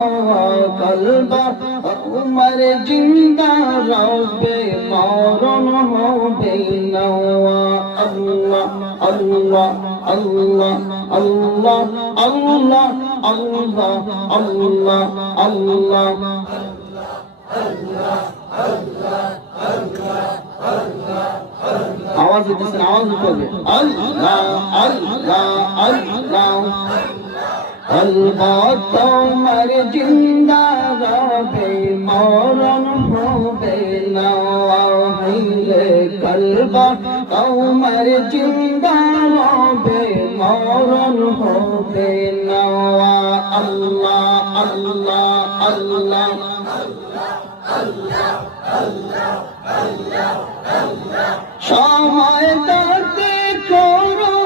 কলবা উমর জিন্দা রবে মরণ হবে না আল্লাহ আল্লাহ আল্লাহ আল্লাহ আল্লাহ আল্লাহ আল্লাহ আল্লাহ আওয়াজ দিতেছেন আওয়াজ করবে আল্লাহ আল্লাহ আল্লাহ আল্লাহ তোমার জিন্দা রবে মরণ হবে না হইলে কলবা তোমার জিন্দা রবে মরণ হবে না আল্লাহ আল্লাহ আল্লাহ সময় তাতে করো